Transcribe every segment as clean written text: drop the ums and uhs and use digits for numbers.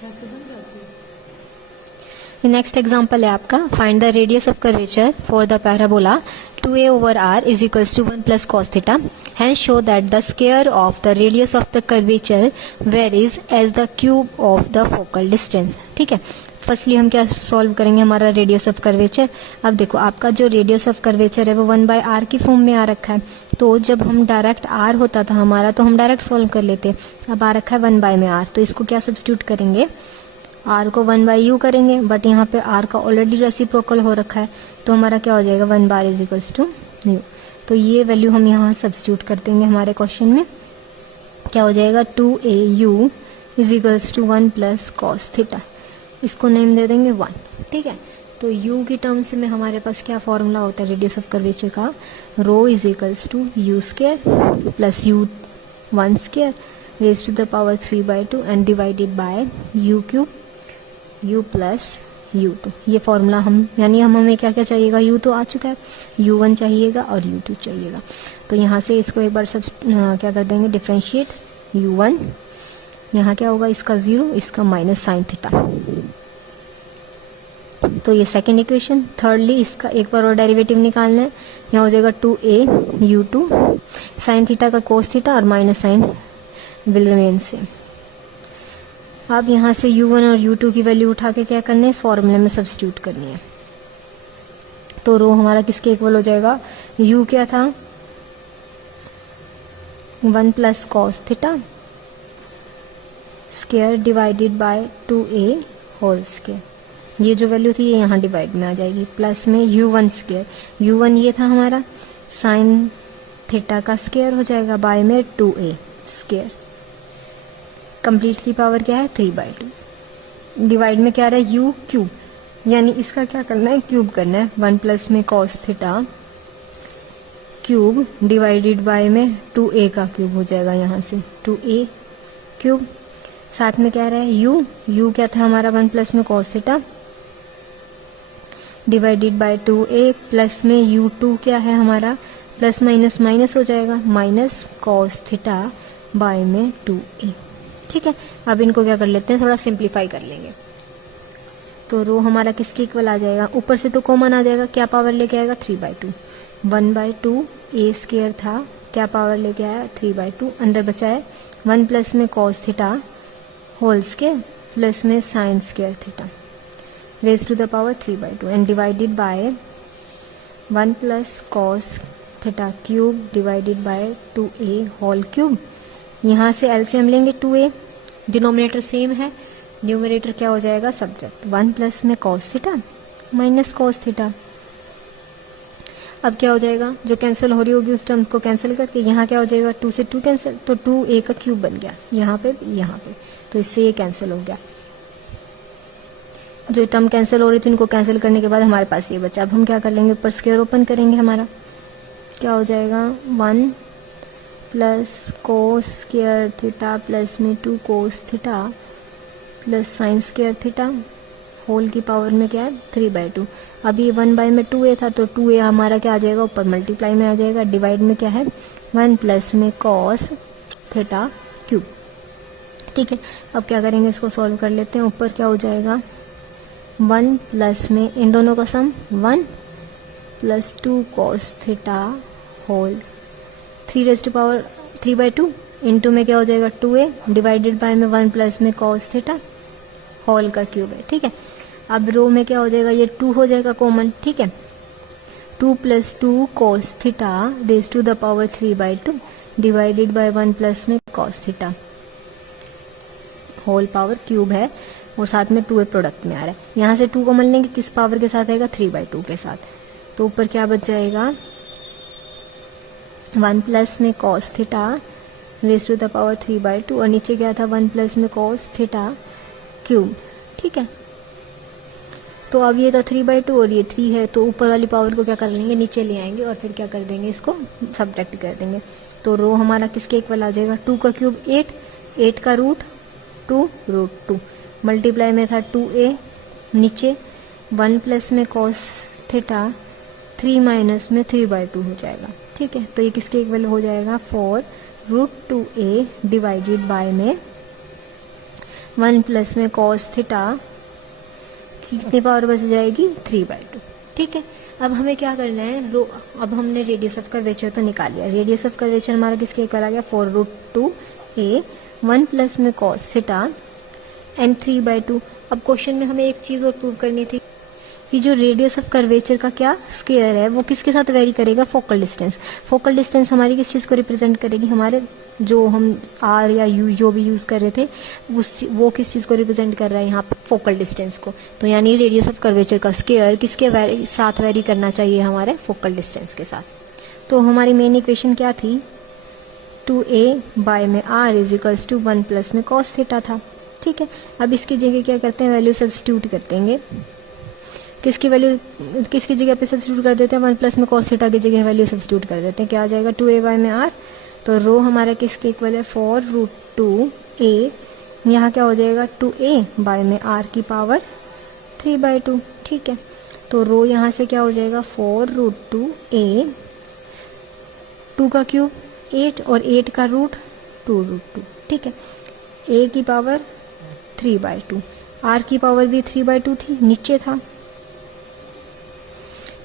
ऐसे बन जाती है। नेक्स्ट एग्जाम्पल है आपका, find the radius of curvature for the parabola 2a over r is equals to 1 plus cos theta. Hence show that the square of the radius of the curvature varies as the cube of the focal distance. ठीक है, firstly हम क्या solve करेंगे, हमारा radius of curvature. अब देखो आपका जो रेडियस ऑफ कर्वेचर है वो 1/r की फॉर्म में आ रखा है, तो जब हम डायरेक्ट r होता था हमारा तो हम डायरेक्ट सॉल्व कर लेते। अब आ रखा है 1 में r, तो इसको क्या सब्स्टिट्यूट करेंगे, r को 1/u करेंगे, बट यहाँ पे r का ऑलरेडी रेसिप्रोकल हो रखा है, तो हमारा क्या हो जाएगा 1 बार इज इक्वल्स टू u। तो ये वैल्यू हम यहाँ सब्स्टिट्यूट कर देंगे हमारे क्वेश्चन में, क्या हो जाएगा 2au is equals to 1 plus cos theta, इसको नेम दे देंगे 1। ठीक है, तो u की टर्म्स में हमारे पास क्या फॉर्मूला होता है रेडियस ऑफ कर्वेचर का, rho is equals to u square plus u1 square raise to the power 3/2 and divided by u cube u plus u2। ये फॉर्मूला हम यानी हमें क्या क्या चाहिएगा, u तो आ चुका है, u1 चाहिएगा और u2 चाहिएगा। तो यहाँ से इसको एक बार सब क्या कर देंगे डिफ्रेंशिएट, u1 यहाँ क्या होगा इसका 0, इसका माइनस साइन थीटा। तो ये सेकेंड इक्वेशन। थर्डली इसका एक बार और डेरिवेटिव निकालना है, यहाँ हो जाएगा 2a u2 साइन थीटा का कोस थीटा और minus sine will remain same. अब यहाँ से u1 और u2 की वैल्यू उठा के क्या करना है, इस फॉर्मूले में सब्स्टिट्यूट करनी है। तो रो हमारा किसके इक्वल हो जाएगा, u क्या था 1 plus cos theta square divided by 2a whole square. ये जो वैल्यू थी ये यहाँ डिवाइड में आ जाएगी, प्लस में u1 स्क्वायर, u1 ये था हमारा साइन थीटा का स्क्वायर हो जाएगा, बाय में 2a स्क्वायर, कंप्लीट की पावर क्या है 3/2, डिवाइड में क्या रहा है u क्यूब, यानी इसका क्या करना है क्यूब करना है, 1 प्लस में cos theta cube divided by में 2a का क्यूब हो जाएगा, यहाँ से 2a क्यूब, साथ में क्या रहा है u क्या था हमारा 1 प्लस में cos theta divided by 2a plus में u2 क्या है हमारा प्लस माइनस माइनस हो जाएगा, माइनस कॉस थीटा बाय में 2a। ठीक है, अब इनको क्या कर लेते हैं थोड़ा सिंप्लीफाई कर लेंगे। तो रो हमारा किसके इक्वल आ जाएगा, ऊपर से तो कॉमन आ जाएगा, क्या पावर लेके आएगा 3/2, 1/2 a स्क्वायर था, क्या पावर लेके आया 3/2, अंदर बचा है 1 प्लस में cos theta whole square plus में sine square theta raise to the power 3/2 and divided by 1 plus cos theta cube divided by 2a whole cube. यहाँ से एलसीएम लेंगे 2a, डिनोमिनेटर सेम है, न्यूमरेटर क्या हो जाएगा सब्जेक्ट, 1 प्लस में cos theta minus cos theta. अब क्या हो जाएगा, जो कैंसिल हो रही होगी उस टर्म्स को कैंसिल करके यहाँ क्या हो जाएगा 2 से 2 कैंसिल, तो 2a का क्यूब बन गया यहाँ पे, तो इससे ये कैंसिल हो गया। जो टर्म कैंसिल हो रही थी इनको कैंसिल करने के बाद हमारे पास ये बचा। अब हम क्या कर लेंगे, ऊपर स्क्वायर ओपन करेंगे, हमारा क्या हो जाएगा 1 plus cos square theta plus में 2 cos theta plus sine square theta whole की पावर में क्या है 3/2। अभी 1 बाय में 2a था, तो 2a हमारा क्या आ जाएगा ऊपर मल्टीप्लाई में आ जाएगा, डिवाइड में क्या है 1 प्लस में कॉस थीटा क्यूब। ठीक है, अब क्या करेंगे इसको सॉल्व कर लेते हैं। ऊपर क्या हो जाएगा 1 प्लस में इन दोनों का sum 1 plus 2 cos theta whole 3/2 into में क्या हो जाएगा 2a डिवाइडेड बाय में 1 प्लस में कॉस थीटा होल का क्यूब है। ठीक है, अब रो में क्या हो जाएगा, ये 2 हो जाएगा कॉमन। ठीक है, 2 plus 2 cos theta raise to the power 3/2 divided by 1 plus में cos theta whole power cube है, और साथ में 2a प्रोडक्ट में आ रहा है। यहाँ से 2 कॉमन लेंगे, किस पावर के साथ आएगा 3/2 के साथ, तो ऊपर क्या बच जाएगा 1 प्लस में cos theta raise to the power 3/2 और नीचे क्या था 1 प्लस में कॉस थीटा क्यूब। ठीक है, तो अब ये था 3/2 और ये 3 है, तो ऊपर वाली पावर को क्या कर लेंगे नीचे ले आएंगे और फिर क्या कर देंगे इसको सब्ट्रैक्ट कर देंगे। तो रो हमारा किसके इक्वल आ जाएगा 2 का क्यूब 8, 8 का रूट 2 √2 मल्टीप्लाई में था 2a नीचे 1 प्लस में कॉस थीटा 3 माइनस में 3/2 हो जाएगा। ठीक है, तो ये किसके इक्वल हो जाएगा 4 √2a डिवाइडेड बाय में 1 प्लस में कॉस थीटा कितनी पावर बच जाएगी 3/2। ठीक है, अब हमें क्या करना है, अब हमने रेडियस ऑफ कर्वेचर तो निकाल लिया। रेडियस ऑफ कर्वेचर हमारा किसके इक्वल आ गया 4√2a 1 प्लस में कॉस थीटा एंड 3/2। अब क्वेश्चन में हमें एक चीज़ और प्रूव करनी थी कि जो रेडियस ऑफ कर्वेचर का क्या स्क्वायर है वो किसके साथ वेरी करेगा, फोकल डिस्टेंस। फोकल डिस्टेंस हमारी किस चीज़ को रिप्रेजेंट करेगी, हमारे जो हम आर या यू जो भी यूज़ कर रहे थे वो किस चीज़ को रिप्रेजेंट कर रहा है यहाँ पर, फोकल डिस्टेंस को। तो यानी रेडियस ऑफ कर्वेचर का स्क्वायर किसके साथ वेरी करना चाहिए, हमारे फोकल डिस्टेंस के साथ। तो हमारी मेन इक्वेशन क्या थी, 2a में r is equals to 1 plus में कॉस थीटा था। ठीक है, अब इसकी जगह क्या करते हैं, वैल्यू सब्स्टिट्यूट कर देंगे। किसकी वैल्यू किसकी जगह पे सब्स्टिट्यूट कर देते हैं, 1 प्लस में कॉस थीटा की जगह वैल्यू सब्स्टिट्यूट कर देते हैं। क्या आ जाएगा 2a में r, तो रो हमारा किसके इक्वल है 4√2a, यहाँ क्या हो जाएगा 2a में r की पावर 3/2। ठीक है, तो रो यहाँ से क्या हो जाएगा 4√2a, 2 का क्यूब 8 और 8 का रूट 2√2। ठीक है, a की पावर 3/2, r की पावर भी 3/2 थी, नीचे था।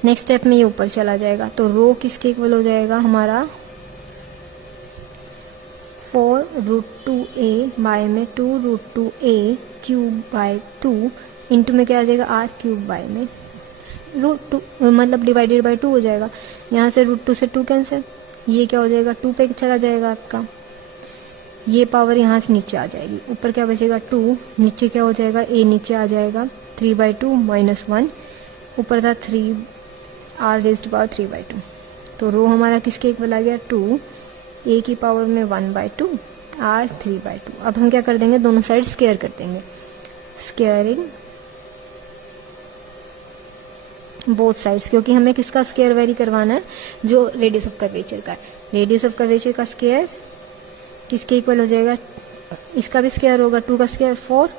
नेक्स्ट स्टेप में ये ऊपर चला जाएगा, तो रो किसके इक्वल हो जाएगा हमारा 4√2a में 2√2a क्यूब बाय 2 इंटू में क्या आ जाएगा r क्यूब बाय में √2, मतलब डिवाइडेड बाय 2 हो जाएगा। यहाँ से √2 से 2 कैंसिल, ये क्या हो जाएगा 2 पे चला जाएगा आपका, ये पावर यहाँ से नीचे आ जाएगी, ऊपर क्या बचेगा 2, नीचे क्या हो जाएगा a नीचे आ जाएगा 3/2 माइनस 1, ऊपर था 3 r रेज्ड पावर 3/2। तो रो हमारा किसके इक्वल आ गया 2, a की पावर में 1/2 r 3/2। अब हम क्या कर देंगे, दोनों साइड स्क्वायर कर देंगे, स्क्वायरिंग बोथ साइड्स, क्योंकि हमें किसका स्क्वायर वेरी करवाना है, जो रेडियस ऑफ कर्वेचर का है। रेडियस ऑफ कर्वेचर का स्क्वायर किसके इक्वल हो जाएगा, इसका भी स्क्वायर होगा 2 का स्क्वायर 4,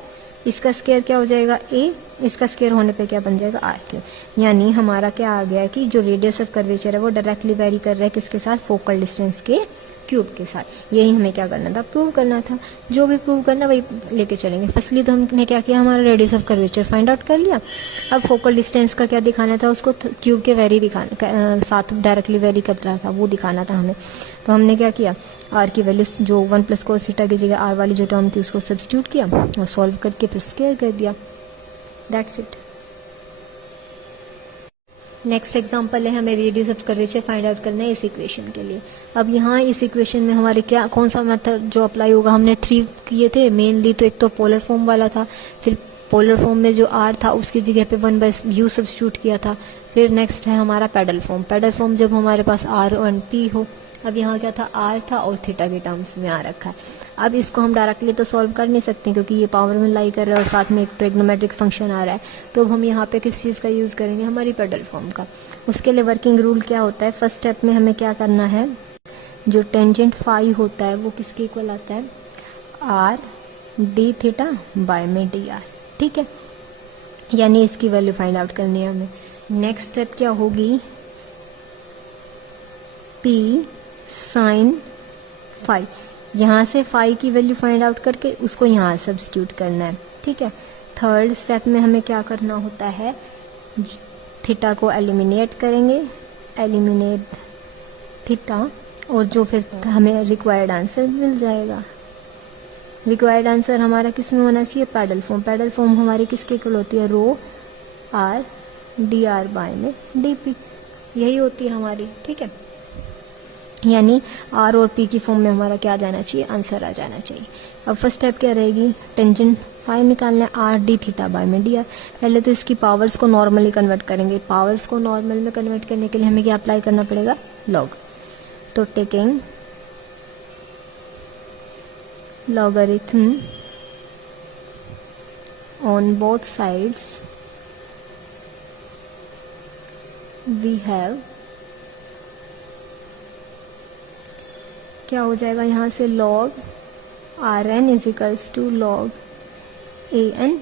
इसका स्क्वायर क्या हो जाएगा a, इसका स्क्वायर होने पे क्या बन जाएगा r क्यूब। यानी हमारा क्या आ गया कि जो रेडियस ऑफ कर्वेचर है वो डायरेक्टली वेरी कर रहा है किसके साथ, फोकल डिस्टेंस के क्यूब के साथ। यही हमें क्या करना था, प्रूव करना था। जो भी प्रूव करना वही लेके चलेंगे। फर्स्टली तो हमने क्या किया, हमारा radius of curvature find out कर लिया। अब फोकल डिस्टेंस का क्या दिखाना था, उसको क्यूब के वेरी दिखाना साथ डायरेक्टली वेरी कर रहा था वो दिखाना था हमें। तो हमने क्या किया, आर की वैल्यू जो 1 प्लस कोस थीटा की जगह आर वाली जो टर्म थी उसको सब्स्टिट्यूट किया और सॉल्व करके फिर स्क्वायर कर दिया, दैट्स इट। नेक्स्ट एग्जांपल है, हमें radius of curvature find out करना है इस इक्वेशन के लिए। अब यहाँ इस इक्वेशन में हमारे क्या कौन सा मेथड जो अप्लाई होगा, हमने 3 किए थे मेनली। तो एक तो पोलर फॉर्म वाला था, फिर पोलर फॉर्म में जो r था उसकी जगह पे 1/u सब्स्टिट्यूट किया था। फिर नेक्स्ट है हमारा पैडल फॉर्म। पैडल फॉर्म जब हमारे पास r और p हो, अब यहाँ क्या था r था और थीटा के टर्म्स में आ रखा है। अब इसको हम डायरेक्टली तो सॉल्व कर नहीं सकते क्योंकि ये पावर में लाई कर रहा है और साथ में एक ट्रिग्नोमेट्रिक फंक्शन आ रहा है। तो हम यहाँ पे किस चीज़ का यूज़ करेंगे, हमारी पैडल फॉर्म का। उसके लिए वर्किंग रूल क्या होता है, फर्स्ट स्टेप में हमें क्या करना है, जो टेंजेंट फाई होता है वो किसके इक्वल आता है, r d थीटा बाय में dr। ठीक है, यानी इसकी वैल्यू फाइंड आउट करनी है हमें। नेक्स्ट स्टेप क्या होगी, p साइन फाई, यहाँ से फाई की वैल्यू फाइंड आउट करके उसको यहाँ सब्स्टिट्यूट करना है। ठीक है, थर्ड स्टेप में हमें क्या करना होता है, थीटा को एलिमिनेट करेंगे, एलिमिनेट थीटा, और जो फिर हमें रिक्वायर्ड आंसर मिल जाएगा। रिक्वायर्ड आंसर हमारा किस में होना चाहिए, पैडल फॉर्म। पैडल फॉर्म हमारी किसके इक्वल होती है, रो r dr बाय में dp, यही होती है हमारी। ठीक है, यानी r और p की फॉर्म में हमारा क्या आ जाना चाहिए, आंसर आ जाना चाहिए। अब फर्स्ट स्टेप क्या रहेगी, टेंजेंट फाई निकालना है, r d थीटा बाय में dr। पहले तो इसकी पावर्स को नॉर्मली कन्वर्ट करेंगे। पावर्स को नॉर्मल में कन्वर्ट करने के लिए हमें क्या अप्लाई करना पड़ेगा, लॉग। तो taking logarithm on both sides we have, क्या हो जाएगा यहाँ से, log rn is equals to log an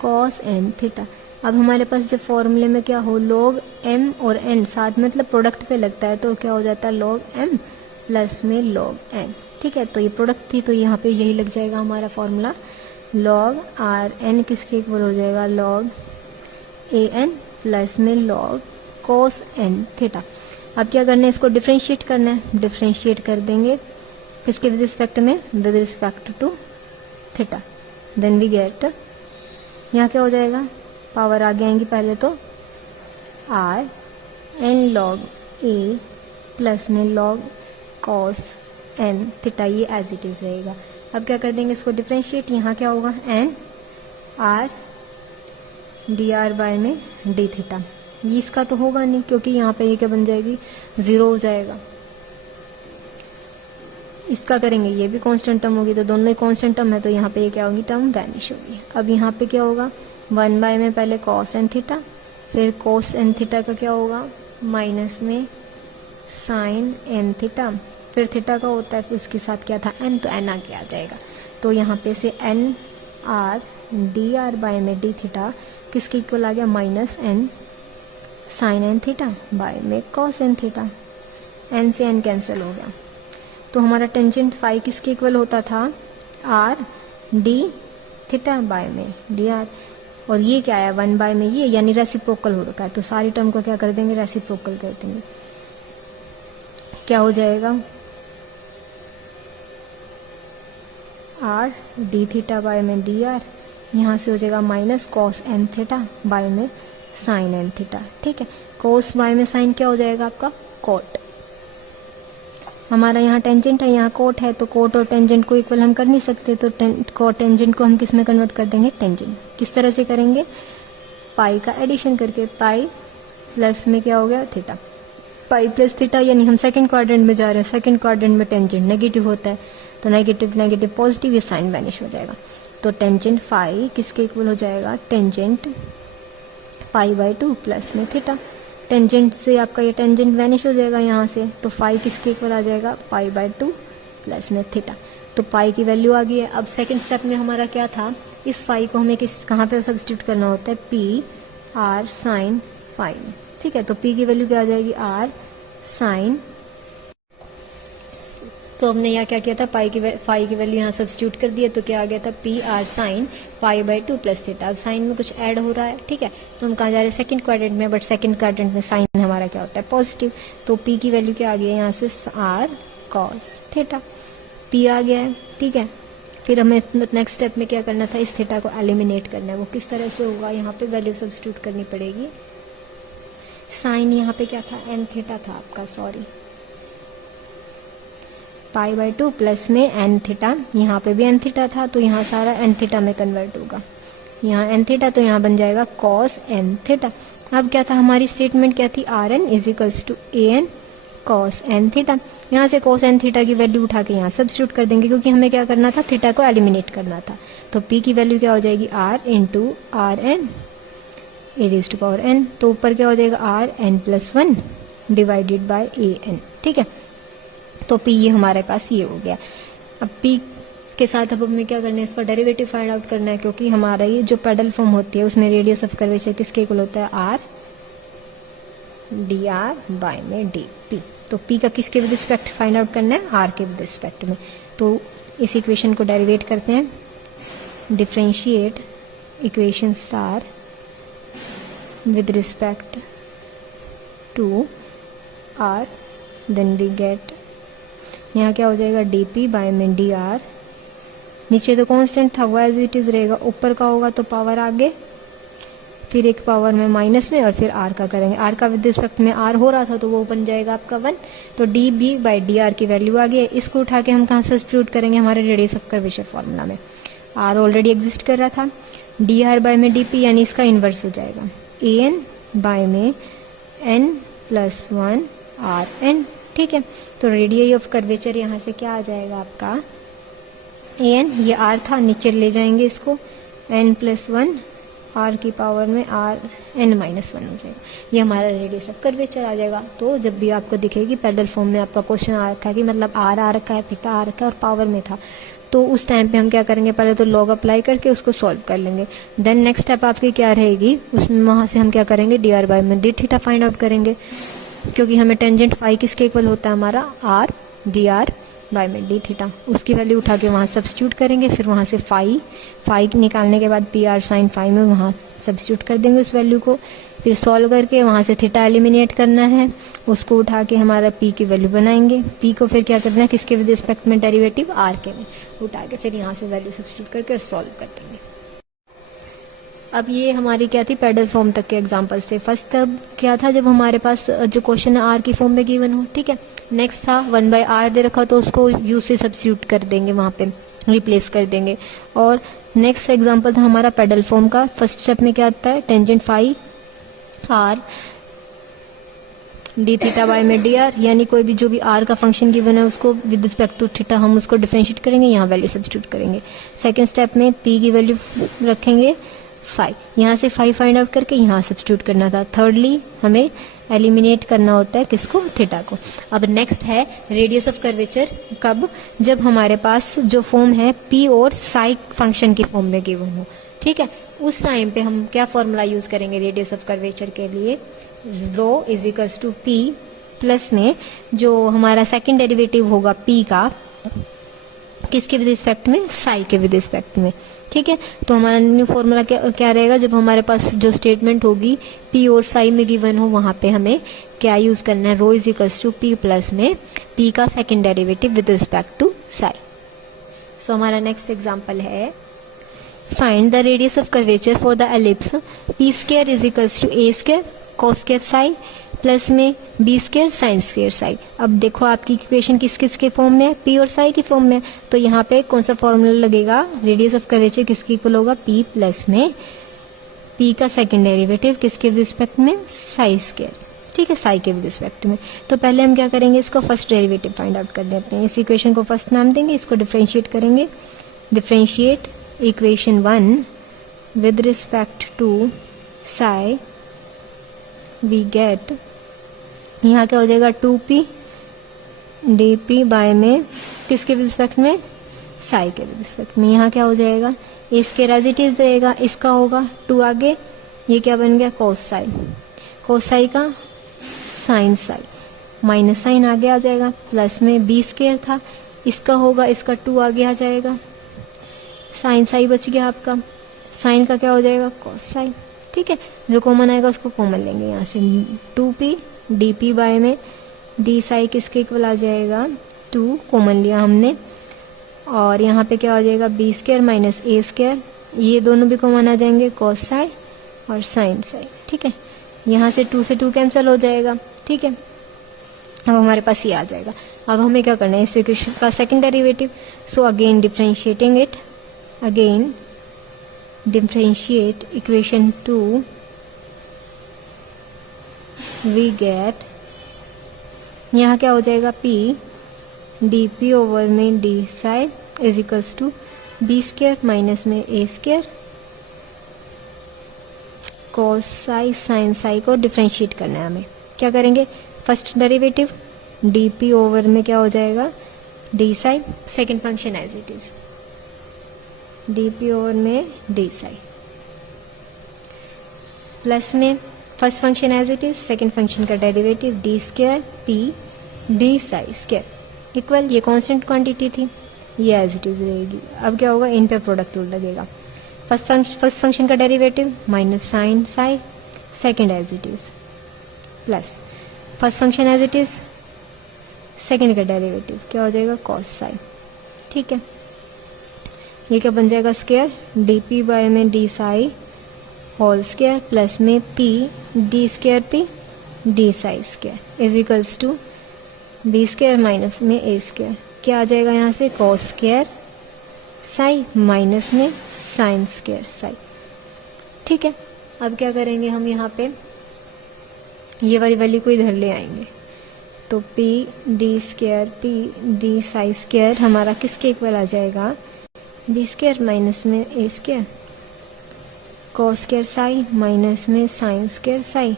cos n थीटा। अब हमारे पास जब फॉर्मूले में क्या हो, log m और n साथ मतलब प्रोडक्ट पे लगता है तो क्या हो जाता है log m प्लस में log n। ठीक है। तो ये प्रोडक्ट थी, तो यहाँ पे यही लग जाएगा हमारा फॉर्मूला, log आर एन किसके इक्वल हो जाएगा, log ए एन प्लस में log cos n थीटा। अब क्या करना है, इसको डिफ्रेंशिएट करना है, डिफ्रेंशिएट कर देंगे किसके विद रिस्पेक्ट में, with respect to theta. Then we get, यहाँ क्या हो जाएगा, पावर आगे आएंगी पहले तो R N log A plus में लॉग कॉस एन थीटा, ये एज इट इज रहेगा। अब क्या कर देंगे इसको डिफ्रेंशिएट, यहाँ क्या होगा N R D R by में डी थीटा, ये इसका तो होगा नहीं क्योंकि यहाँ पे ये क्या बन जाएगी, 0 हो जाएगा। इसका करेंगे, ये भी कांस्टेंट टर्म होगी, तो दोनों ही कांस्टेंट टर्म है, तो यहाँ पे ये क्या होगी, टर्म वैनिश होगी। अब यहाँ पे क्या होगा, 1 बाय में पहले कॉस एन थीटा, फिर कोस एन थीटा का क्या होगा, माइनस में साइन एन थीटा, फिर थीटा का होता है, फिर उसके साथ क्या था एन, तो एन आगे आ जाएगा। तो यहाँ पे से N R D R by में डी थीटा किसके इक्वल आ गया, minus N sine N theta by में कॉस एन थीटा, एन से एन कैंसिल हो गया। तो हमारा टेंजेंट फाई किसके इक्वल होता था, आर डी थीटा बाय में डी आर, और ये क्या आया 1 बाय में ये, यानी रेसिप्रोकल हो रखा है, तो सारी टर्म को क्या कर देंगे, रेसिप्रोकल कर देंगे। क्या हो जाएगा, आर डी थीटा बाय में डी आर, यहाँ से हो जाएगा minus cos N theta by में साइन एन थीटा, ठीक है। कोस बाय में साइन क्या हो जाएगा आपका, कोट। हमारा यहाँ टेंजेंट है, यहाँ कोट है, तो कोट और टेंजेंट को इक्वल हम कर नहीं सकते, तो कोट टेंजेंट को हम किस में कन्वर्ट कर देंगे, टेंजेंट। किस तरह से करेंगे, पाई का एडिशन करके, पाई प्लस में क्या हो गया थीटा, पाई प्लस थीटा, यानी हम सेकंड क्वाड्रेंट में जा रहे हैं, सेकंड क्वाड्रेंट में टेंजेंट नेगेटिव होता है, तो नेगेटिव नेगेटिव पॉजिटिव, ये साइन वैनिश हो जाएगा। तो टेंजेंट फाई किसके इक्वल हो जाएगा, टेंजेंट पाई बाय 2 प्लस में थीटा। टेंजेंट से आपका ये टेंजेंट वैनिश हो जाएगा यहाँ से, तो फाई किसके इक्वल आ जाएगा, पाई बाय 2 प्लस में थीटा। तो पाई की वैल्यू आ गई है। अब सेकंड स्टेप में हमारा क्या था, इस फाई को हमें कहाँ पे सब्स्टिट्यूट करना होता है, पी आर साइन फाई, ठीक है। तो पी की वैल्यू क्या आ जाएगी, आर साइन, तो हमने यहाँ क्या किया था, फाई की वैल्यू यहाँ सब्स्टिट्यूट कर दिया, तो क्या आ गया था, P R sine pi by 2 plus theta. अब साइन में कुछ ऐड हो रहा है, ठीक है, तो हम कहाँ जा रहे हैं, सेकंड क्वाड्रेंट में, बट सेकंड क्वाड्रेंट में साइन हमारा क्या होता है, पॉजिटिव, तो पी की वैल्यू क्या आ गई है यहाँ से, आर कॉस थीटा, पी आ गया है, ठीक है। फिर हमें नेक्स्ट स्टेप में क्या करना था, इस थीटा को एलिमिनेट करना है। वो किस तरह से होगा, यहाँ पे वैल्यू सब्स्टिट्यूट करनी पड़ेगी। साइन यहाँ पे क्या था, एन थीटा था आपका, सॉरी, पाई बाय 2 प्लस में एन थीटा, यहाँ पे भी एन थीटा था, तो यहाँ सारा एन थीटा में कन्वर्ट होगा, यहाँ एन थीटा, तो यहाँ बन जाएगा कॉस एन थीटा। अब क्या था, हमारी स्टेटमेंट क्या थी, R N is equals to A N cos N theta. यहाँ से कॉस एन थीटा की वैल्यू उठा के यहाँ सब्स्टिट्यूट कर देंगे, क्योंकि हमें क्या करना था, थीटा को एलिमिनेट करना था। तो पी की वैल्यू क्या हो जाएगी, R into R N A raise to power N, तो ऊपर क्या हो जाएगा, R N plus 1 divided by A N, ठीक है। तो पी ये हमारे पास ये हो गया। अब पी के साथ अब हमें क्या करना है, इसका डेरिवेटिव फाइंड आउट करना है, क्योंकि हमारा ये जो पेडल फॉर्म होती है उसमें रेडियस ऑफ कर्वेचर किसके इक्वल होता है, आर डी आर बाय में डी पी। तो पी का किसके विद रिस्पेक्ट फाइंड आउट करना है, आर के विद रिस्पेक्ट में। तो इस इक्वेशन को डेरिवेट करते हैं, differentiate equation star with respect to R, then we get, यहाँ क्या हो जाएगा, डी पी बाय में डी आर, नीचे तो कांस्टेंट था वो एज इट इज रहेगा, ऊपर का होगा तो पावर आगे, फिर एक पावर में माइनस में, और फिर आर का करेंगे, आर का विद रिस्पेक्ट में आर हो रहा था तो वो बन जाएगा आपका 1। तो D B by D R की वैल्यू आ गई, इसको उठा के हम कहाँ सब्स्टिट्यूट करेंगे, हमारे रेडियस ऑफ कर्वेचर फॉर्मूला में। आर ऑलरेडी एग्जिस्ट कर रहा था, डी आर बाय में डी पी, यानी इसका इन्वर्स हो जाएगा, ए एन बाय में एन प्लस 1 आर एन, ठीक है। तो रेडियस ऑफ कर्वेचर यहाँ से क्या आ जाएगा आपका, ए एन, ये आर था, नीचे ले जाएंगे इसको, एन प्लस 1 आर की पावर में आर एन माइनस 1 हो जाएगा, ये हमारा रेडियस ऑफ कर्वेचर आ जाएगा। तो जब भी आपको दिखेगी पेडल फॉर्म में आपका क्वेश्चन आ रखा है कि मतलब आर आ रखा है, थीटा आ रखा है और पावर में था, तो उस टाइम पे हम क्या करेंगे, पहले तो लॉग अप्लाई करके उसको सॉल्व कर लेंगे। देन नेक्स्ट स्टेप आपकी क्या रहेगी, उसमें वहाँ से हम क्या करेंगे, डी आर बाय में डी थीटा फाइंड आउट करेंगे, क्योंकि हमें टेंजेंट फाई किसके इक्वल होता है, हमारा आर डी आर बाय में डी थीटा, उसकी वैल्यू उठा के वहाँ सब्स्टिट्यूट करेंगे, फिर वहाँ से फाई निकालने के बाद पी आर साइन फाई में वहाँ सब्स्टिट्यूट कर देंगे उस वैल्यू को, फिर सॉल्व करके वहाँ से थीटा एलिमिनेट करना है, उसको उठा के हमारा पी की वैल्यू बनाएंगे, पी को फिर क्या करना है किसके विद रिस्पेक्ट में डेरिवेटिव आर के में उठा के फिर यहाँ से वैल्यू सब्स्टिट्यूट करके सॉल्व कर देंगे। अब ये हमारी क्या थी पेडल फॉर्म तक के एग्जांपल्स थे। फर्स्ट तब क्या था जब हमारे पास जो क्वेश्चन आर की फॉर्म में गिवन हो, ठीक है। नेक्स्ट था 1/r दे रखा तो उसको u से सब्स्टिट्यूट कर देंगे, वहाँ पे रिप्लेस कर देंगे। और नेक्स्ट एग्जांपल था हमारा पेडल फॉर्म का। फर्स्ट स्टेप में क्या आता है tangent phi R D theta by में डी आर, यानी कोई भी जो भी आर का फंक्शन गिवन है उसको विद रिस्पेक्ट टू थीटा हम उसको डिफरेंशिएट करेंगे, यहाँ वैल्यू सब्स्टिट्यूट करेंगे। सेकेंड स्टेप में पी की वैल्यू रखेंगे फाई, यहाँ से फाई फाइंड आउट करके यहाँ सब्स्टिट्यूट करना था। थर्डली हमें एलिमिनेट करना होता है किसको थीटा को। अब नेक्स्ट है रेडियस ऑफ कर्वेचर, कब जब हमारे पास जो फॉर्म है पी और साई फंक्शन की फॉर्म में गिवन हो, ठीक है। उस टाइम पे हम क्या फॉर्मूला यूज करेंगे रेडियस ऑफ कर्वेचर के लिए, rho is equals to P plus में जो हमारा सेकंड डेरिवेटिव होगा पी का किसके विद रिस्पेक्ट में साई के विद रिस्पेक्ट में, ठीक है। तो हमारा न्यू फॉर्मूला क्या रहेगा, जब हमारे पास जो स्टेटमेंट होगी पी और साई में गिवन हो वहां पे हमें क्या यूज करना है, rho is equals to P plus में पी का second derivative with respect to psi. So हमारा नेक्स्ट एग्जांपल है find the radius of curvature for the ellipse p square is equals to a square cos square psi plus में B square sine square psi. अब देखो आपकी equation किस किस के form में है, पी और साई की फॉर्म में, तो यहाँ पे कौन सा फॉर्मूला लगेगा, रेडियस ऑफ कर्वेचर किसके इक्वल होगा, पी प्लस में पी का सेकंड डेरिवेटिव किसके रिस्पेक्ट में, साई स्क्वायर, ठीक है, साई के रिस्पेक्ट में। तो पहले हम क्या करेंगे, इसको फर्स्ट डेरिवेटिव फाइंड आउट कर लेते हैं। इस इक्वेशन को फर्स्ट नाम देंगे, इसको डिफरेंशिएट करेंगे। Differentiate equation 1 with respect to psi, we get यहाँ क्या हो जाएगा 2p dp बाय में किसके रिस्पेक्ट में, साई के रिस्पेक्ट में। यहाँ क्या हो जाएगा ए स्क्वायर एज इट इज रहेगा, इसका होगा 2 आगे, ये क्या बन गया कोस साई, कोस साई का साइन साई, माइनस साइन आगे आ जाएगा, प्लस में बी स्क्वायर था, इसका होगा, इसका 2 आगे आ जाएगा, साइन साई बच गया आपका, साइन का क्या हो जाएगा कोस साई, ठीक है। जो कॉमन आएगा उसको कॉमन लेंगे यहाँ से, 2p dp बाय में डी साई किसके इक्वल आ जाएगा 2, कॉमन लिया हमने, और यहाँ पे क्या हो जाएगा बी स्क्वायर माइनस ए स्क्वायर, ये दोनों भी कॉमन आ जाएंगे कॉस साई और साइन साई, ठीक है। यहाँ से 2 से 2 कैंसिल हो जाएगा, ठीक है। अब हमारे पास ये आ जाएगा। अब हमें क्या करना है इस इक्वेशन का second derivative, so again differentiating it, again differentiate equation 2, we get यहाँ क्या हो जाएगा p dp ओवर में d psi is equals to b square minus में a square cos psi sine psi को डिफरेंशिएट करना है हमें। क्या करेंगे, फर्स्ट डेरिवेटिव dp ओवर में क्या हो जाएगा d psi, second function as it is dp over में d साई, प्लस में first function as it is, second function का derivative d square P D psi square equal, ये constant quantity थी, ये एज इट इज रहेगी। अब क्या होगा, इन पे प्रोडक्ट रूल लगेगा, फर्स्ट फंक्शन का derivative minus sine psi, second as it is, plus first function as it is, second का डेरिवेटिव क्या हो जाएगा कॉस साई, ठीक है। ये क्या बन जाएगा स्क्वायर dp बाय में d psi whole square plus में p d square p d psi square is equals to b square minus में a स्क्वायर, क्या आ जाएगा यहाँ से cos स्क्वायर साई माइनस में साइन स्क्वायर साई, ठीक है। अब क्या करेंगे हम, यहाँ पे ये वाली वैल्यू को इधर ले आएंगे, तो p d square p d psi square हमारा किसके इक्वल आ जाएगा, बी स्क्वायर माइनस में a square cos square psi minus में साइन स्क्वायर साई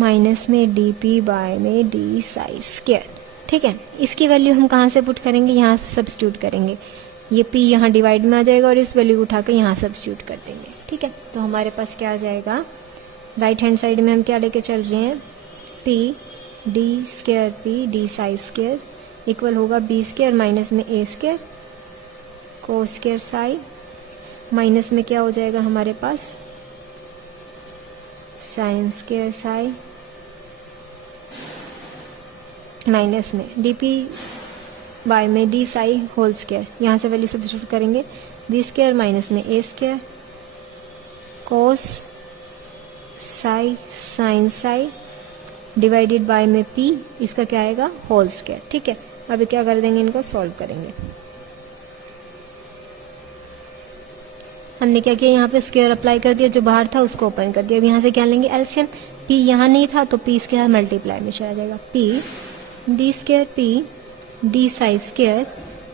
माइनस में डी पी बाय में डी साई स्क्वायर, ठीक है। इसकी वैल्यू हम कहाँ से पुट करेंगे, यहाँ से सब्स्टिट्यूट करेंगे, ये p यहाँ डिवाइड में आ जाएगा और इस वैल्यू उठा के यहाँ सब्स्टिट्यूट कर देंगे, ठीक है। तो हमारे पास क्या आ जाएगा, राइट हैंड साइड में हम क्या लेके चल रहे हैं, p d square p d psi square equal होगा बी स्क्वायर माइनस में a square cos square psi, minus में क्या हो जाएगा हमारे पास साइन स्क्वायर साई, माइनस में डी पी बाय में डी साई होल स्क्वायर, यहाँ से वैल्यू सब्स्टिट्यूट करेंगे बी स्क्वायर माइनस में a square cos psi sine psi divided by में पी, इसका क्या आएगा होल स्क्वायर। ठीक है, अभी क्या कर देंगे, इनको सॉल्व करेंगे। हमने क्या किया, यहाँ पे स्क्वायर अप्लाई कर दिया, जो बाहर था उसको ओपन कर दिया। अब यहाँ से क्या लेंगे एलसीएम, पी यहाँ नहीं था तो पी इसके साथ मल्टीप्लाई में चला जाएगा, P D square P D psi square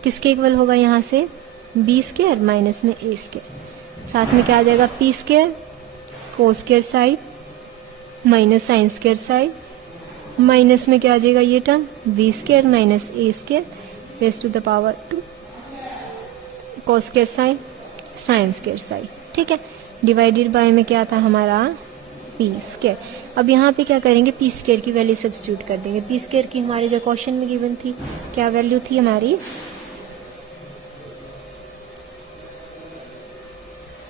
किसके इक्वल होगा, यहाँ से बी स्क्वायर माइनस में ए स्क्वायर, साथ में क्या आ जाएगा P square cos square psi minus sine square psi, minus में क्या आ जाएगा ये term B square minus A square raise to the power 2 cos square psi sine square psi. ठीक है, डिवाइडेड बाय में क्या था हमारा पी स्क्वायर। अब यहाँ पे क्या करेंगे, पी स्क्वायर की वैल्यू सब्स्टिट्यूट कर देंगे। पी स्क्वायर की हमारे जो क्वेश्चन में गिवन थी क्या वैल्यू थी हमारी,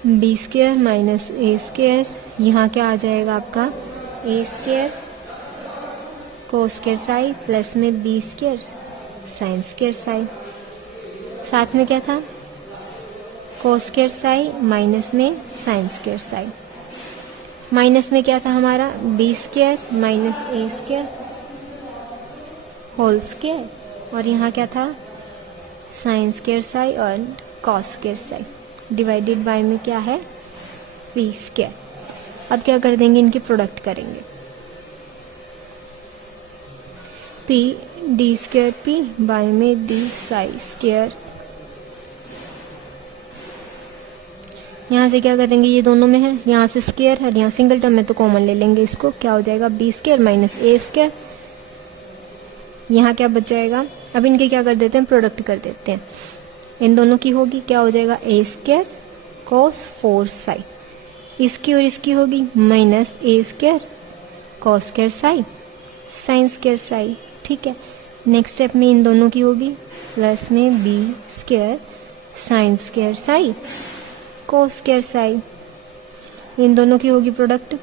बी स्क्वायर माइनस ए स्क्वायर, यहाँ क्या आ जाएगा आपका ए square cos square psi plus में B square sine square psi, साथ में क्या था कोस स्क्वायर साई माइनस में साइन स्क्वायर साई, माइनस में क्या था हमारा बी स्क्वायर माइनस ए स्क्वायर होल स्क्वायर, और यहाँ क्या था साइन स्क्वायर साई और cos square psi, divided by में क्या है पी स्क्वायर। अब क्या कर देंगे, इनकी प्रोडक्ट करेंगे, P D square P by में डी साई स्क्वायर, यहाँ से क्या करेंगे ये दोनों में है, यहाँ से स्क्वायर है, यहाँ सिंगल टर्म में तो कॉमन ले लेंगे इसको, क्या हो जाएगा बी स्क्वायर माइनस ए स्क्वायर, यहाँ क्या बच जाएगा। अब इनके क्या कर देते हैं, प्रोडक्ट कर देते हैं, इन दोनों की होगी क्या हो जाएगा ए स्क्वायर कोस 4 साई, इसकी और इसकी होगी माइनस ए square cos square psi sine square psi. ठीक है, नेक्स्ट स्टेप में इन दोनों की होगी प्लस में B square sine square psi cos square psi, इन दोनों की होगी product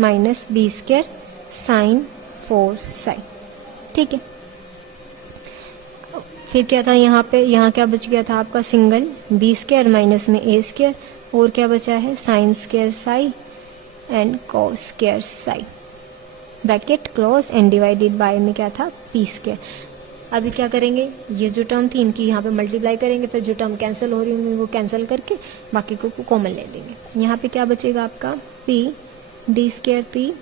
minus b square sine 4 psi. ठीक है, फिर क्या था यहाँ पे, यहाँ क्या बच गया था आपका सिंगल बी स्क्वायर माइनस में ए स्क्वायर, और क्या बचा है sine square Sai and cos square Sai, bracket close and divided by में क्या था पी स्क्वायर। अभी क्या करेंगे, ये जो टर्म थी इनकी यहाँ पे मल्टीप्लाई करेंगे, फिर जो टर्म कैंसिल हो रही होंगी वो कैंसिल करके बाकी को कॉमन ले लेंगे। यहाँ पे क्या बचेगा आपका P D square P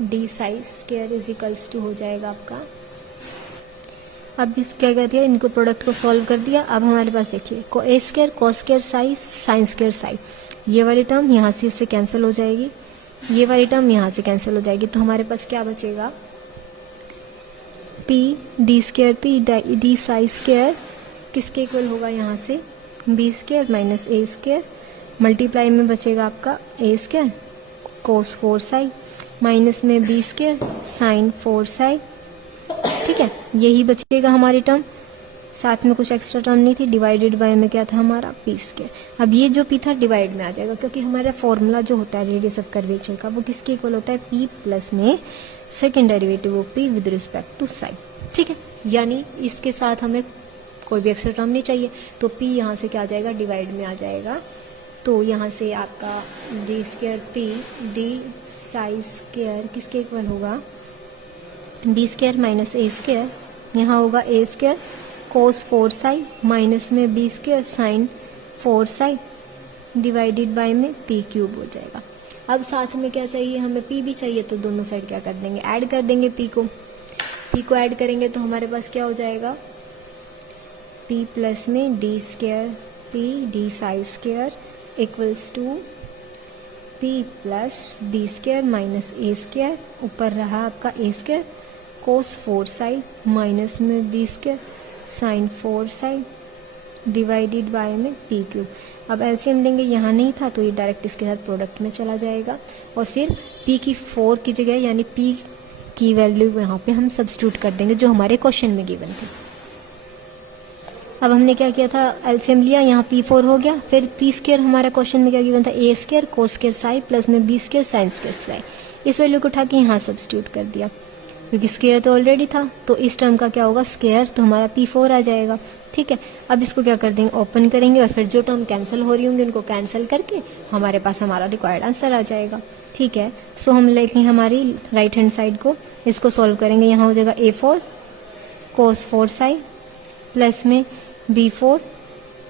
D psi square is equals to हो जाएगा आपका। अब इस क्या कर दिया, इनको प्रोडक्ट को सॉल्व कर दिया। अब हमारे पास देखिए को a square cos square psi sine square psi, ये वाली टर्म यहाँ से इससे कैंसिल हो जाएगी, ये वाली टर्म यहाँ से कैंसिल हो जाएगी, तो हमारे पास क्या बचेगा P D square P D psi square किसके इक्वल होगा, यहाँ से बी स्क्वायर माइनस ए स्क्वायर, मल्टीप्लाई में बचेगा आपका ए स्क्वायर कोस 4 साई माइनस में बी स्क्वायर साइन 4 साई। ठीक है, यही बचेगा हमारी टर्म, साथ में कुछ एक्स्ट्रा टर्म नहीं थी, डिवाइडेड बाय में क्या था हमारा पी स्क्वायर। अब ये जो पी था डिवाइड में आ जाएगा, क्योंकि हमारा फॉर्मूला जो होता है रेडियस ऑफ कर्वेचर का वो किसके इक्वल होता है पी प्लस में second derivative of P with respect to psi. ठीक है, यानी इसके साथ हमें कोई भी एक्स्ट्रा टर्म नहीं चाहिए, तो पी यहाँ से क्या आ जाएगा डिवाइड में आ जाएगा, तो यहाँ से आपका D square P D psi square किसके इक्वल होगा बी स्क्वायर माइनस ए स्क्वायर, यहाँ होगा A square cos 4 psi minus में B square sine 4 psi divided by में पी क्यूब हो जाएगा। अब साथ में क्या चाहिए, हमें पी भी चाहिए, तो दोनों साइड क्या कर देंगे ऐड कर देंगे, पी को ऐड करेंगे तो हमारे पास क्या हो जाएगा पी प्लस में D square P D psi square equals to P plus B square minus A square, ऊपर रहा आपका ए स्क्वायर कोस 4 साई माइनस में B square sine 4 psi divided by में पी क्यूब। अब एलसीएम लेंगे, यहाँ नहीं था तो ये डायरेक्ट इसके साथ प्रोडक्ट में चला जाएगा, और फिर पी की 4 की जगह यानी पी की वैल्यू यहाँ पे हम सब्स्टिट्यूट कर देंगे जो हमारे क्वेश्चन में गिवन थी। अब हमने क्या किया था, एलसीएम लिया, यहाँ P4 हो गया, फिर पी स्क्वायर हमारा क्वेश्चन में क्या गिवन था, a square cos square psi plus में B square sine square psi. इस वैल्यू को उठा के यहाँ सब्स्टिट्यूट कर दिया, क्योंकि स्क्वायर तो ऑलरेडी था, तो इस टर्म का क्या होगा स्क्वायर, तो हमारा P4 आ जाएगा। ठीक है, अब इसको क्या कर देंगे, ओपन करेंगे और फिर जो टर्म कैंसिल हो रही होंगी उनको कैंसिल करके हमारे पास हमारा रिक्वायर्ड आंसर आ जाएगा। ठीक है, सो हम लेंगे हमारी राइट हैंड साइड को, इसको सॉल्व करेंगे, यहाँ हो जाएगा A4 cos 4 साई प्लस में B4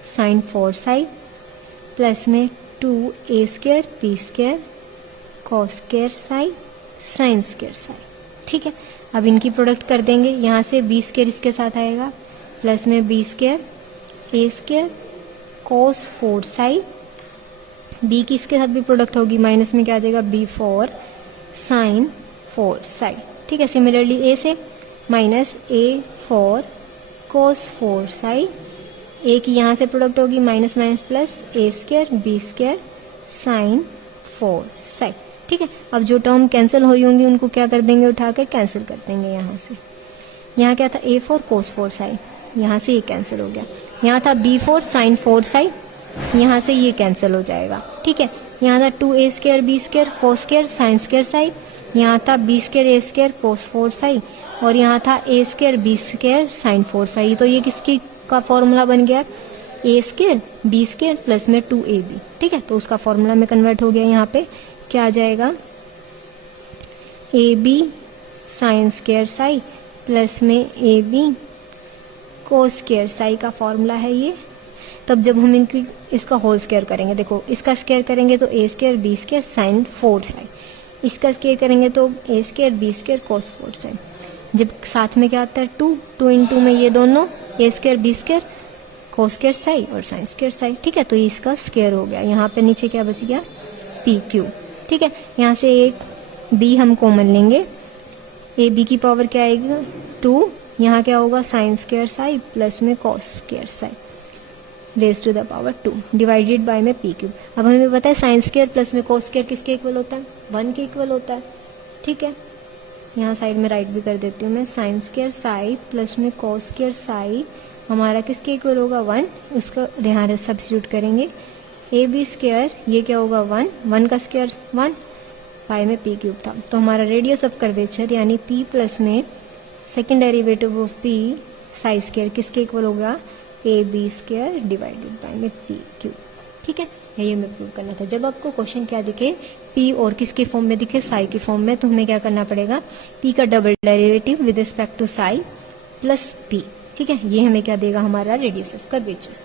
sin 4 साई प्लस में 2a square B square cos square psi sine square psi. ठीक है, अब इनकी प्रोडक्ट कर देंगे, यहाँ से बी स्क्वायर इसके साथ आएगा प्लस में B square A square cos 4 Sai, B की इसके साथ भी प्रोडक्ट होगी, माइनस में क्या आ जाएगा B4 sin 4 साई। ठीक है, सिमिलरली ए से माइनस A4 cos 4 साई, ए की यहाँ से प्रोडक्ट होगी, minus minus plus a square B square sine 4 psi. ठीक है, अब जो टर्म कैंसिल हो रही होंगी उनको क्या कर देंगे, उठा कर कैंसिल कर देंगे। यहाँ से यहाँ क्या था A4 cos 4 साई, यहाँ से ये कैंसिल हो गया, यहाँ था B4 sin 4 साई, यहाँ से ये कैंसिल हो जाएगा। ठीक है, यहाँ था 2a square B square cos square sine square psi, यहाँ था b square A square cos 4 psi, और यहाँ था a square B square sine 4 psi. तो ये किसकी का फॉर्मूला बन गया, A square B square plus में 2ab। ठीक है, तो उसका फॉर्मूला में कन्वर्ट हो गया। यहाँ पे क्या आ जाएगा, ab sign square psi plus में ab कोस स्क्वायर साई का फॉर्मूला है ये। तब जब हम इनकी इसका होल स्क्वायर करेंगे, देखो इसका स्क्वायर करेंगे तो a square B square sine 4 psi, इसका स्क्वायर करेंगे तो a square B square cos 4 psi. जब साथ में क्या आता है 2 इंटू में ये दोनों a square B square cos square psi और साइन स्क्वायर साई। ठीक है, तो ये इसका स्क्वायर हो गया। यहाँ पे नीचे क्या बच गया, पी क्यू। ठीक है, यहाँ से एक बी हम कॉमन लेंगे, ए बी की पावर क्या आएगी 2, यहाँ क्या होगा साइन स्क्वायर साई प्लस में cos square psi raise to the power 2 divided by में पी क्यूब। अब हमें पता है साइन स्क्वायर प्लस में कॉस स्क्वायर किसके इक्वल होता है, 1 के इक्वल होता है। ठीक है, यहाँ साइड में राइट भी कर देती हूँ मैं, साइन स्क्वायर साई प्लस में कॉस स्क्वायर साई हमारा किसके इक्वल होगा 1, उसका यहाँ सब्स्टिट्यूट करेंगे, ए बी स्क्वायर ये क्या होगा 1 का स्क्वायर 1 पाई में पी क्यूब था। तो हमारा रेडियस ऑफ कर्वेचर यानी पी प्लस में second derivative of p psi square किसके इक्वल होगा, a b square divided by में पी क्यूब। ठीक है, यही हमें प्रूव करना था। जब आपको क्वेश्चन क्या दिखे, पी और किसके फॉर्म में दिखे, साई के फॉर्म में, तो हमें क्या करना पड़ेगा, पी का double derivative with respect to psi plus p. ठीक है, ये हमें क्या देगा, हमारा रेडियस ऑफ कर्वेचर।